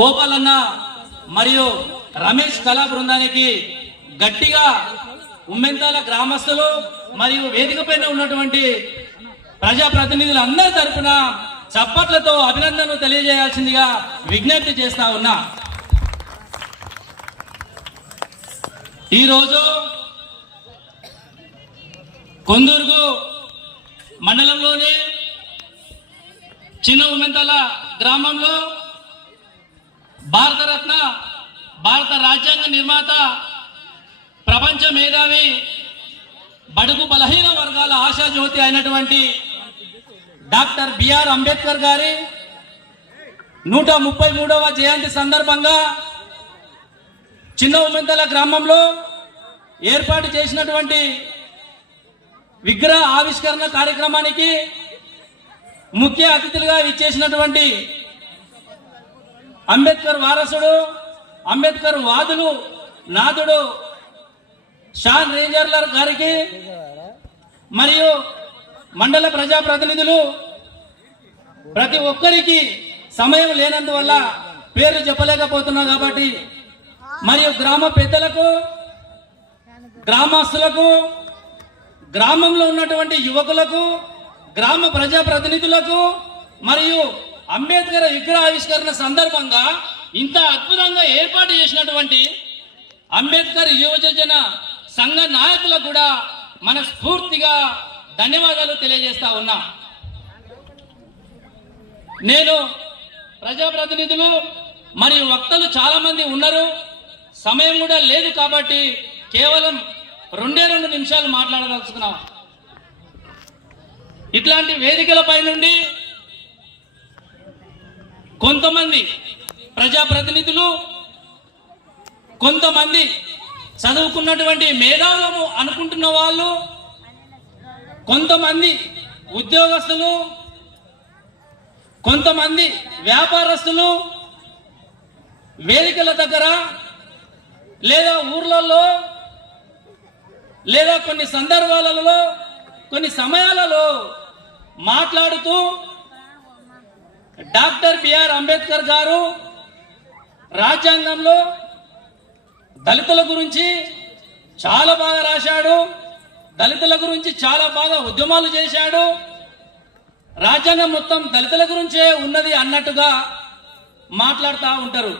గోపాలన్న మరియు రమేష్ కళా బృందానికి గట్టిగా ఉమ్మెంతాల గ్రామస్తులు మరియు వేదిక పైన ఉన్నటువంటి ప్రజాప్రతినిధులు అందరి తరఫున చప్పట్లతో అభినందనలు తెలియజేయాల్సిందిగా విజ్ఞప్తి చేస్తా ఉన్నా. ఈరోజు కొందూరుగు మండలంలోని చిన్న ఉమెంతల గ్రామంలో భారతరత్న భారత రాజ్యాంగ నిర్మాత ప్రపంచ మేధావి బడుగు బలహీన వర్గాల ఆశాజ్యోతి అయినటువంటి డాక్టర్ బిఆర్ అంబేద్కర్ గారి నూట ముప్పై మూడవ జయంతి సందర్భంగా చిన్న ఉమెంతల గ్రామంలో ఏర్పాటు చేసినటువంటి విగ్రహ ఆవిష్కరణ కార్యక్రమానికి ముఖ్య అతిథులుగా ఇచ్చేసినటువంటి అంబేద్కర్ వారసుడు అంబేద్కర్ వాదులు నాథుడు షాన్ రేంజర్ల గారికి మరియు మండల ప్రజాప్రతినిధులు ప్రతి ఒక్కరికి సమయం లేనందువల్ల పేర్లు చెప్పలేకపోతున్నాం కాబట్టి మరియు గ్రామ పెద్దలకు గ్రామస్తులకు గ్రామంలో ఉన్నటువంటి యువకులకు గ్రామ ప్రజాప్రతినిధులకు మరియు అంబేద్కర్ విగ్రహ ఆవిష్కరణ సందర్భంగా ఇంత అద్భుతంగా ఏర్పాటు చేసినటువంటి అంబేద్కర్ యువజన సంఘ నాయకులకు కూడా మనస్ఫూర్తిగా ధన్యవాదాలు తెలియజేస్తా ఉన్నా. నేను ప్రజాప్రతినిధులు మరియు వక్తలు చాలా మంది ఉన్నారు. సమయం కూడా లేదు కాబట్టి కేవలం రెండే రెండు నిమిషాలు మాట్లాడదలుచుకున్నాం. ఇట్లాంటి వేదికలపై నుండి కొంతమంది ప్రజాప్రతినిధులు కొంతమంది చదువుకున్నటువంటి మేధావులము అనుకుంటున్న వాళ్ళు కొంతమంది ఉద్యోగస్తులు కొంతమంది వ్యాపారస్తులు వేదికల దగ్గర లేదా ఊర్లలో లేదా కొన్ని సందర్భాలలో కొన్ని సమయాలలో మాట్లాడుతూ డాక్టర్ బిఆర్ అంబేద్కర్ గారు రాజ్యాంగంలో దళితుల గురించి చాలా బాగా రాశాడు. దళితుల గురించి చాలా బాగా ఉద్యమాలు చేశాడు. రాజ్యాంగం మొత్తం దళితుల గురించే ఉన్నది అన్నట్టుగా మాట్లాడుతూ ఉంటారు.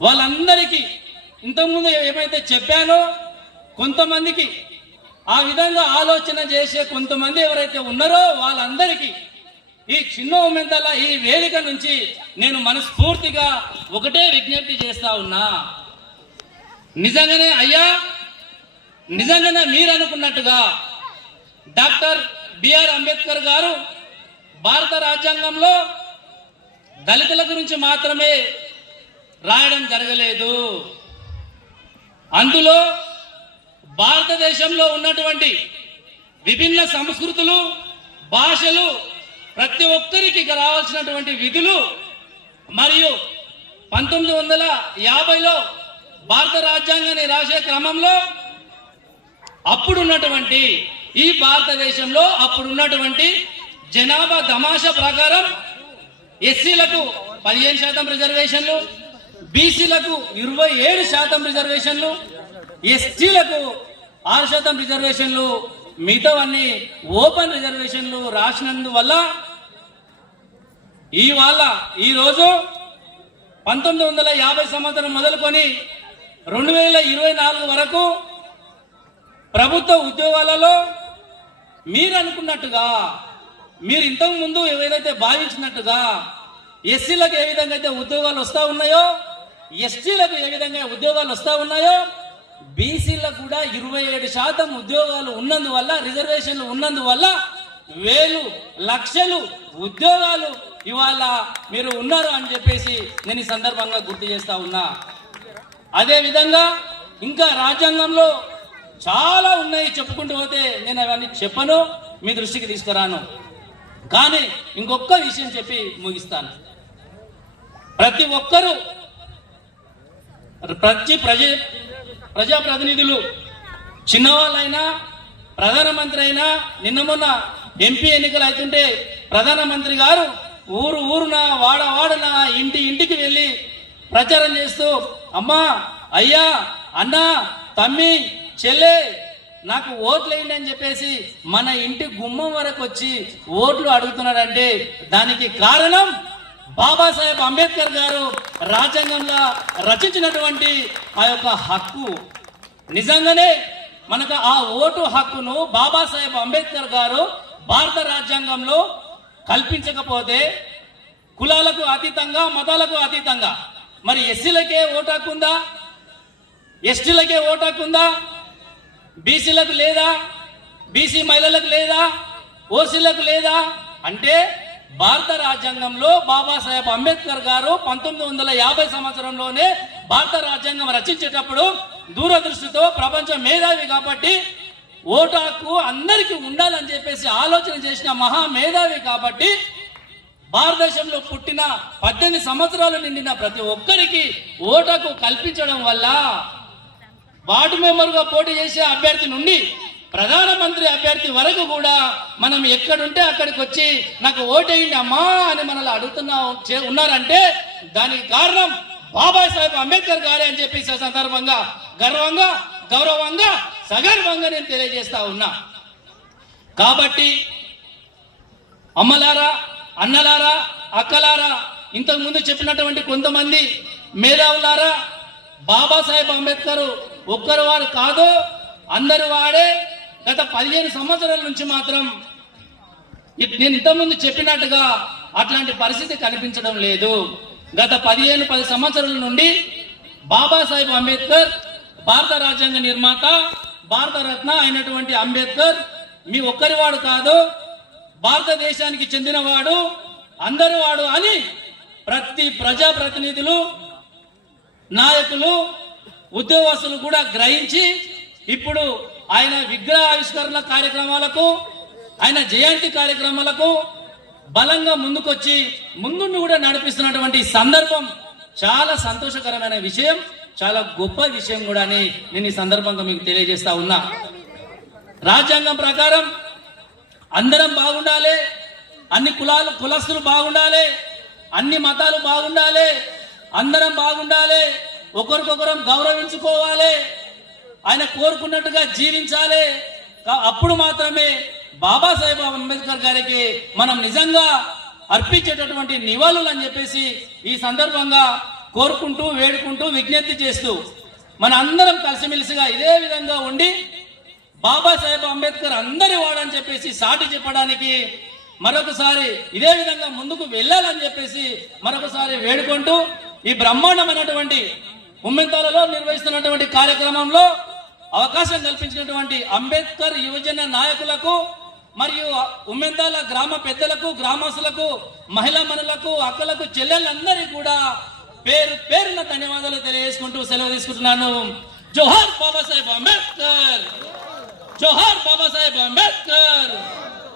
వాళ్ళందరికీ ఇంతకుముందు ఏమైతే చెప్పానో కొంతమందికి ఆ విధంగా ఆలోచన చేసే కొంతమంది ఎవరైతే ఉన్నారో వాళ్ళందరికీ ఈ చిన్న ఉమెంతల ఈ వేదిక నుంచి నేను మనస్ఫూర్తిగా ఒకటే విజ్ఞప్తి చేస్తా ఉన్నా. నిజంగానే అయ్యా నిజంగానే మీరు అనుకున్నట్టుగా డాక్టర్ బిఆర్ అంబేద్కర్ గారు భారత రాజ్యాంగంలో దళితుల గురించి మాత్రమే రాయడం జరగలేదు. అందులో భారతదేశంలో ఉన్నటువంటి విభిన్న సంస్కృతులు భాషలు ప్రతి ఒక్కరికి రావాల్సినటువంటి విధులు మరియు పంతొమ్మిది వందల యాభైలో భారత రాజ్యాంగాన్ని రాసే క్రమంలో అప్పుడున్నటువంటి ఈ భారతదేశంలో అప్పుడున్నటువంటి జనాభా తమాషా ప్రకారం ఎస్సీలకు పదిహేను శాతం రిజర్వేషన్లు బీసీలకు ఇరవై ఏడు శాతం రిజర్వేషన్లు ఎస్టీలకు ఆరు శాతం రిజర్వేషన్లు మిగతావన్నీ ఓపెన్ రిజర్వేషన్లు రాసినందువల్ల ఇవాళ ఈరోజు పంతొమ్మిది వందల యాభై సంవత్సరం మొదలుకొని రెండు వేల ఇరవై నాలుగు వరకు ప్రభుత్వ ఉద్యోగాలలో మీరు అనుకున్నట్టుగా మీరు ఇంతకు ముందు ఏదైతే భావించినట్టుగా ఎస్సీలకు ఏ విధంగా అయితే ఉద్యోగాలు వస్తూ ఉన్నాయో ఎస్టీలకు ఏ విధంగా ఉద్యోగాలు వస్తూ ఉన్నాయో బీసీలకు కూడా ఇరవై ఏడు శాతం ఉద్యోగాలు ఉన్నందువల్ల రిజర్వేషన్లు ఉన్నందువల్ల వేలు లక్షలు ఉద్యోగాలు ఇవాళ మీరు ఉన్నారు అని చెప్పేసి నేను ఈ సందర్భంగా గుర్తు చేస్తా ఉన్నా. అదే విధంగా ఇంకా రాజ్యాంగంలో చాలా ఉన్నాయి చెప్పుకుంటూ పోతే నేను అవన్నీ చెప్పను మీ దృష్టికి తీసుకురాను. కానీ ఇంకొక విషయం చెప్పి ముగిస్తాను. ప్రతి ఒక్కరూ ప్రతి ప్రజ ప్రజాప్రతినిధులు చిన్నవాళ్ళైనా ప్రధానమంత్రి అయినా నిన్న మొన్న ఎంపీ ఎన్నికలు అవుతుంటే ప్రధానమంత్రి గారు ఊరు ఊరున వాడ వాడన ఇంటి ఇంటికి వెళ్ళి ప్రచారం చేస్తూ అమ్మా అయ్యా అన్నా తమ్మి చెల్లె నాకు ఓట్లేయండి అని చెప్పేసి మన ఇంటి గుమ్మం వరకు వచ్చి ఓట్లు అడుగుతున్నాడంటే దానికి కారణం బాబాసాహెబ్ అంబేద్కర్ గారు రాజ్యాంగంలో రచించినటువంటి ఆ యొక్క హక్కు. నిజంగానే మనకు ఆ ఓటు హక్కును బాబాసాహెబ్ అంబేద్కర్ గారు భారత రాజ్యాంగంలో కల్పించకపోతే కులాలకు అతీతంగా మతాలకు అతీతంగా. మరి ఎస్సీలకే ఓటు ఎస్టీలకే ఓటు బీసీలకు లేదా? బీసీ మహిళలకు లేదా? ఓసీలకు లేదా? అంటే భారత రాజ్యాంగంలో బాబాసాహెబ్ అంబేద్కర్ గారు పంతొమ్మిది వందల యాభై సంవత్సరంలోనే భారత రాజ్యాంగం రచించేటప్పుడు దూరదృష్టితో ప్రపంచ మేధావి కాబట్టి ఓటు హక్కు అందరికీ ఉండాలని చెప్పేసి ఆలోచన చేసిన మహా మేధావి కాబట్టి భారతదేశంలో పుట్టిన పద్దెనిమిది సంవత్సరాలు నిండిన ప్రతి ఒక్కరికి ఓటకు కల్పించడం వల్ల వార్డు మెంబర్గా పోటీ చేసే అభ్యర్థి నుండి ప్రధానమంత్రి అభ్యర్థి వరకు కూడా మనం ఎక్కడుంటే అక్కడికి వచ్చి నాకు ఓటేయండి అమ్మా అని మనల్ని అడుగుతున్నా చే- ఉన్నారంటే దానికి కారణం బాబాసాహెబ్ అంబేద్కర్ గారే అని చెప్పేసి సందర్భంగా గర్వంగా గౌరవంగా సగర్వంగా నేను తెలియజేస్తా ఉన్నా. కాబట్టి అమ్మలారా అన్నలారా అక్కలారా ఇంతకు ముందు చెప్పినటువంటి కొంతమంది మేధావులారా బాబాసాహెబ్ అంబేద్కర్ ఒక్కరు వారు కాదు అందరు వాడే గత పదిహేను సంవత్సరాల నుంచి మాత్రం నేను ఇంతకుముందు చెప్పినట్టుగా అట్లాంటి పరిస్థితి కనిపించడం లేదు. గత పదిహేను పది సంవత్సరాల నుండి బాబాసాహెబ్ అంబేద్కర్ భారత రాజ్యాంగ నిర్మాత భారతరత్న అయినటువంటి అంబేద్కర్ మీ ఒక్కరివాడు కాదు భారతదేశానికి చెందినవాడు అందరి వాడు అని ప్రతి ప్రజాప్రతినిధులు నాయకులు ఉద్యోగస్తులు కూడా గ్రహించి ఇప్పుడు ఆయన విగ్రహ ఆవిష్కరణ కార్యక్రమాలకు ఆయన జయంతి కార్యక్రమాలకు బలంగా ముందుకొచ్చి ముందుండి కూడా నడిపిస్తున్నటువంటి సందర్భం చాలా సంతోషకరమైన విషయం. చాలా గొప్ప విషయం కూడా అని నేను ఈ సందర్భంగా మీకు తెలియజేస్తా ఉన్నా. రాజ్యాంగం ప్రకారం అందరం బాగుండాలి అన్ని కులాలు కులస్తులు బాగుండాలి అన్ని మతాలు బాగుండాలి అందరం బాగుండాలి ఒకరికొకరం గౌరవించుకోవాలి ఆయన కోరుకున్నట్టుగా జీవించాలి. అప్పుడు మాత్రమే బాబాసాహెబ్ అంబేద్కర్ గారికి మనం నిజంగా అర్పించేటటువంటి నివాళులు అని చెప్పేసి ఈ సందర్భంగా కోరుకుంటూ వేడుకుంటూ విజ్ఞప్తి చేస్తూ మన అందరం కలిసిమెలిసిగా ఇదే విధంగా ఉండి బాబాసాహెబ్ అంబేద్కర్ అందరి వాడని చెప్పేసి సాటి చెప్పడానికి మరొకసారి ఇదే విధంగా ముందుకు వెళ్ళాలని చెప్పేసి మరొకసారి వేడుకుంటూ ఈ బ్రహ్మాండమైనటువంటి ఉమ్మెంతాలలో నిర్వహిస్తున్నటువంటి కార్యక్రమంలో అవకాశం కల్పించినటువంటి అంబేద్కర్ యువజన నాయకులకు మరియు ఉమ్మెంతాల గ్రామ పెద్దలకు గ్రామస్తులకు మహిళా మనులకు అక్కలకు చెల్లెలందరికీ కూడా పేరు పేరున ధన్యవాదాలు తెలియజేసుకుంటూ సెలవు తీసుకుంటున్నాను. జోహార్ బాబాసాహెబ్ అంబేద్కర్! జోహార్ బాబాసాహెబ్ అంబేద్కర్!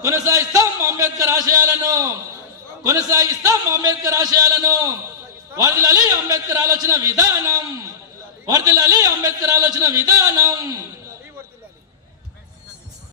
కొనసాగిస్తాం అంబేద్కర్ ఆశయాలను. కొనసాగిస్తాం అంబేద్కర్ ఆశయాలను. వర్దిల్ అలీ అంబేద్కర్ ఆలోచన విధానం. వర్దిల్ అలీ అంబేద్కర్ ఆలోచన విధానం.